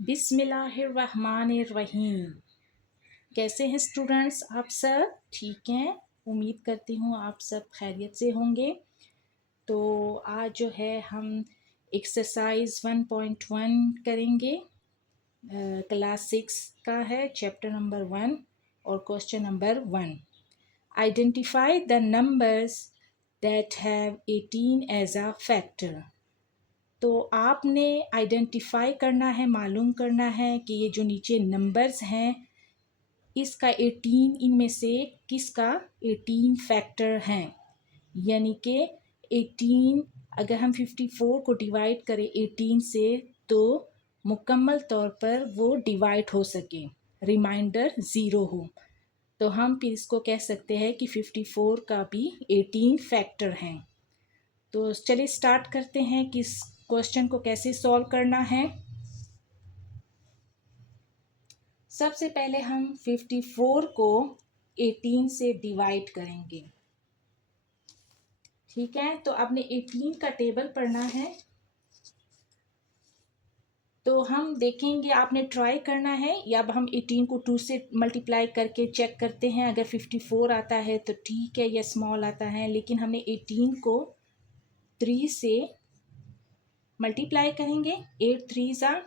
बिस्मिल्लाहिर्रहमानिर्रहीम। कैसे हैं स्टूडेंट्स आप सब? ठीक हैं, उम्मीद करती हूँ आप सब खैरियत से होंगे। तो आज जो है हम एक्सरसाइज 1.1 करेंगे। क्लास 6 का है, चैप्टर नंबर 1 और question number 1। Identify the numbers that have 18 as a factor. तो आपने आइडेंटिफाई करना है, मालूम करना है कि ये जो नीचे नंबर्स हैं इसका 18 इनमें से किसका 18 फैक्टर हैं। यानी कि 18 अगर हम 54 को डिवाइड करें 18 से तो मुकम्मल तौर पर वो डिवाइड हो सके, रिमाइंडर ज़ीरो हो, तो हम फिर इसको कह सकते हैं कि 54 का भी 18 फैक्टर हैं। तो चलिए स्टार्ट करते हैं कि इस क्वेश्चन को कैसे सॉल्व करना है। सबसे पहले हम 54 को 18 से डिवाइड करेंगे। ठीक है, तो आपने 18 का टेबल पढ़ना है। तो हम देखेंगे, आपने ट्राई करना है, या अब हम 18 को 2 से मल्टीप्लाई करके चेक करते हैं। अगर 54 आता है तो ठीक है, या स्मॉल आता है, लेकिन हमने 18 को 3 से मल्टीप्लाई करेंगे। 8 3 ज़ा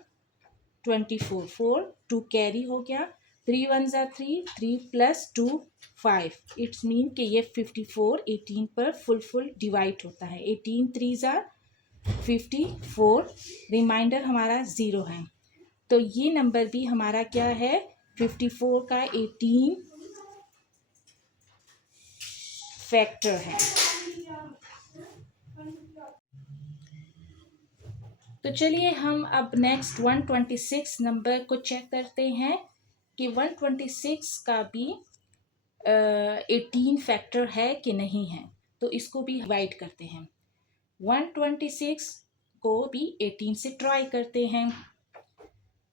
24, 4 2 कैरी हो गया, 3 1 ज़ा 3, 3 + 2 5। इट्स मीन कि ये 54 18 पर फुल डिवाइड होता है। 18 3 ज़ा 54, रिमाइंडर हमारा ज़ीरो है। तो ये नंबर भी हमारा क्या है, 54 का 18 फैक्टर है। तो चलिए हम अब नेक्स्ट 126 नंबर को चेक करते हैं कि 126 का भी 18 फैक्टर है कि नहीं है। तो इसको भी डिवाइड करते हैं। 126 को भी 18 से ट्राई करते हैं।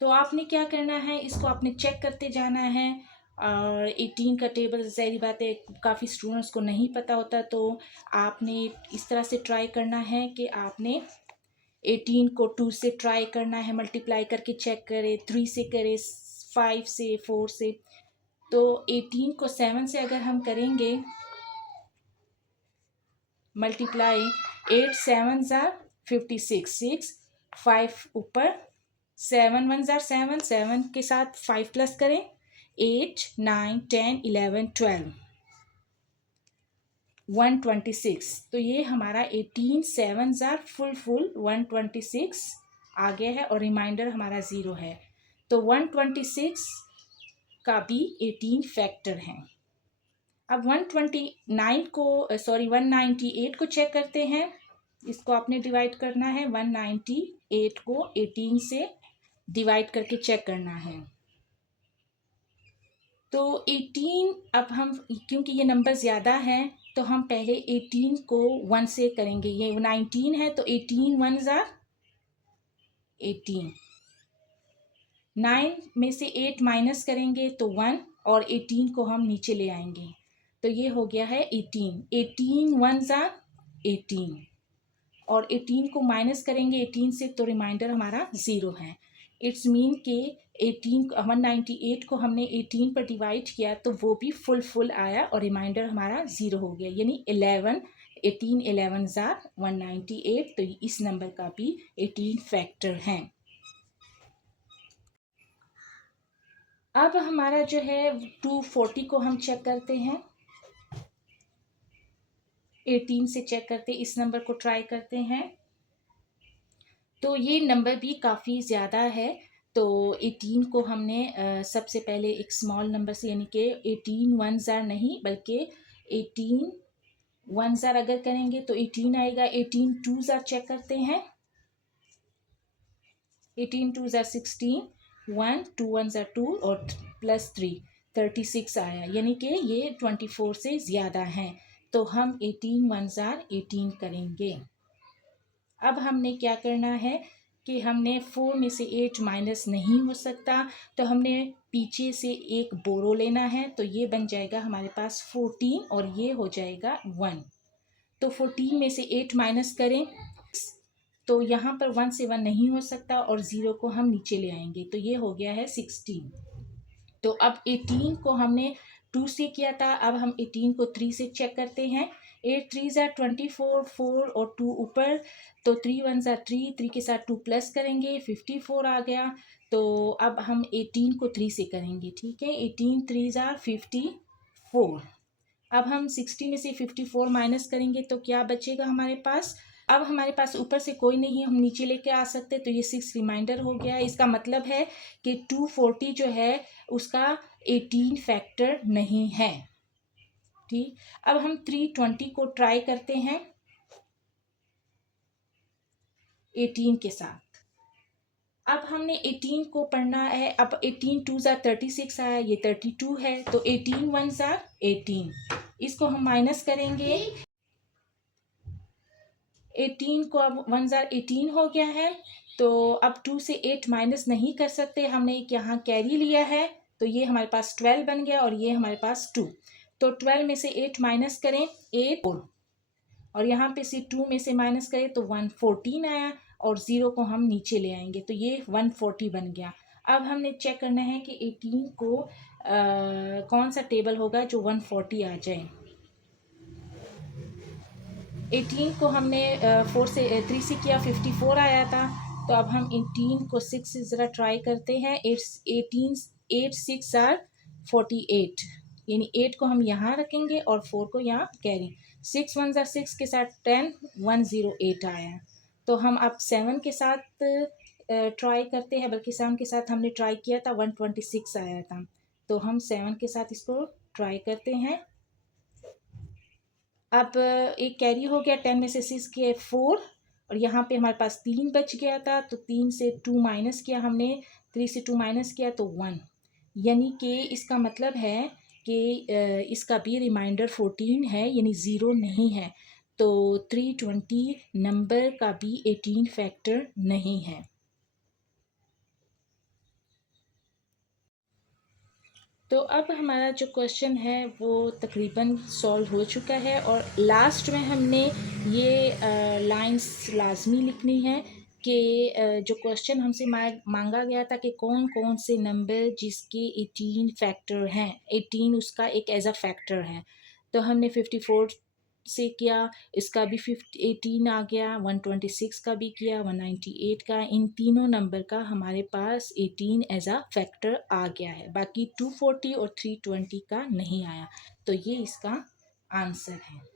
तो आपने क्या करना है, इसको आपने चेक करते जाना है। और 18 का टेबल ज़ाहिर बात है काफ़ी स्टूडेंट्स को नहीं पता होता, तो आपने इस तरह से ट्राई करना है कि आपने 18 को 2 से ट्राई करना है, मल्टीप्लाई करके चेक करें, 3 से करें, 5 से, 4 से। तो 18 को 7 से अगर हम करेंगे मल्टीप्लाई, 8 7 ज़ा 56, 6 5 ऊपर, 7 1 ज़ा 7, 7 के साथ 5 प्लस करें, 8 9 10 11 12, 126। तो ये हमारा 18 7 ज़ा फुल 126 आ गया है, और रिमाइंडर हमारा ज़ीरो है। तो 126 का भी 18 फैक्टर हैं। अब 128 को चेक करते हैं। इसको आपने डिवाइड करना है, 198 को 18 से डिवाइड करके चेक करना है। तो 18, अब हम क्योंकि ये नंबर ज़्यादा है तो हम पहले 18 को 1 से करेंगे। ये 19 है तो 18 1 ज़ा 18, 9 में से 8 माइनस करेंगे तो 1, और 18 को हम नीचे ले आएंगे तो ये हो गया है 18, 18 1 ज़ा 18, और 18 को माइनस करेंगे 18 से तो रिमाइंडर हमारा ज़ीरो है। इट्स मीन कि 198 को हमने 18 पर डिवाइड किया तो वो भी फुल आया, और रिमाइंडर हमारा ज़ीरो हो गया, यानी 11 18 11 ज़ा 198। तो इस नंबर का भी 18 फैक्टर हैं। अब हमारा जो है 240 को हम चेक करते हैं, 18 से चेक करते, इस नंबर को ट्राई करते हैं। तो ये नंबर भी काफ़ी ज़्यादा है। तो 18 को हमने सबसे पहले एक स्मॉल नंबर से, यानी कि 18 1 ज़ार नहीं बल्कि 18 1 ज़ार अगर करेंगे तो 18 आएगा। 18 2 ज़ार चेक करते हैं, 18 2 ज़ार 16, 1 2 1 ज़ार 2 और +3 36 आया, यानी कि ये 24 से ज़्यादा हैं। तो हम 18 1 ज़ार 18 करेंगे। अब हमने क्या करना है कि हमने 4 में से 8 माइनस नहीं हो सकता, तो हमने पीछे से एक बोरो लेना है। तो ये बन जाएगा हमारे पास 14, और ये हो जाएगा 1। तो 14 में से 8 माइनस करें, तो यहाँ पर 1 से 1 नहीं हो सकता और 0 को हम नीचे ले आएंगे, तो ये हो गया है 16। तो अब 18 को हमने 2 से किया था, अब हम 18 को 3 से चेक करते हैं। 8 3 ज़ा 24, 4 और 2 ऊपर, तो 3 1 ज़ा 3, 3 के साथ 2 प्लस करेंगे, 54 आ गया। तो अब हम 18 को 3 से करेंगे, ठीक है। 18 3 ज़ा 54। अब हम 60 में से 54 माइनस करेंगे तो क्या बचेगा हमारे पास। अब हमारे पास ऊपर से कोई नहीं, हम नीचे लेके आ सकते, तो ये 6 रिमाइंडर हो गया। इसका मतलब है कि 240 जो है उसका 18 फैक्टर नहीं है, ठीक। अब हम 320 को ट्राई करते हैं 18 के साथ। अब हमने 18 को पढ़ना है। अब 18 2 ज़ा 36 आया, ये 32 है, तो 18 1 ज़ा 18, इसको हम माइनस करेंगे। 18 को अब 1 ज़ा 18 हो गया है, तो अब 2 से 8 माइनस नहीं कर सकते, हमने एक यहाँ कैरी लिया है, तो ये हमारे पास 12 बन गया और ये हमारे पास 2। तो 12 में से 8 माइनस करें, 8, और यहाँ पे से 2 में से माइनस करें तो 114 आया, और 0 को हम नीचे ले आएंगे, तो ये 140 बन गया। अब हमने चेक करना है कि 18 को कौन सा टेबल होगा जो 140 आ जाए। 18 को हमने 4 से 3 से किया, 54 आया था। तो अब हम 18 को 6 से ज़रा ट्राई करते हैं। 8 6 आर 48, यानी 8 को हम यहाँ रखेंगे और 4 को यहाँ कैरी। 6 1 ज़ा 6 के साथ 10, 108 आया। तो हम अब 7 के साथ ट्राई करते हैं, बल्कि 7 के साथ हमने ट्राई किया था, 126 आया था। तो हम 7 के साथ इसको ट्राई करते हैं। अब एक कैरी हो गया, 10 में से 6 किए 4, और यहाँ पे हमारे पास 3 बच गया था, तो 3 से 2 माइनस किया हमने, 3 से 2 माइनस किया तो 1, यानी कि इसका मतलब है कि इसका भी रिमाइंडर 14 है, यानी 0 नहीं है। तो 320 नंबर का भी 18 फैक्टर नहीं है। तो अब हमारा जो क्वेश्चन है वो तकरीबन सॉल्व हो चुका है, और लास्ट में हमने ये लाइंस लाजमी लिखनी है कि जो क्वेश्चन हमसे मांगा गया था कि कौन कौन से नंबर जिसके 18 फैक्टर हैं, 18 उसका एक एज अ फैक्टर है। तो हमने 54 से किया, इसका भी 18 आ गया, 126 का भी किया, 198 का। इन तीनों नंबर का हमारे पास 18 एज अ फैक्टर आ गया है, बाकी 240 और 320 का नहीं आया। तो ये इसका आंसर है।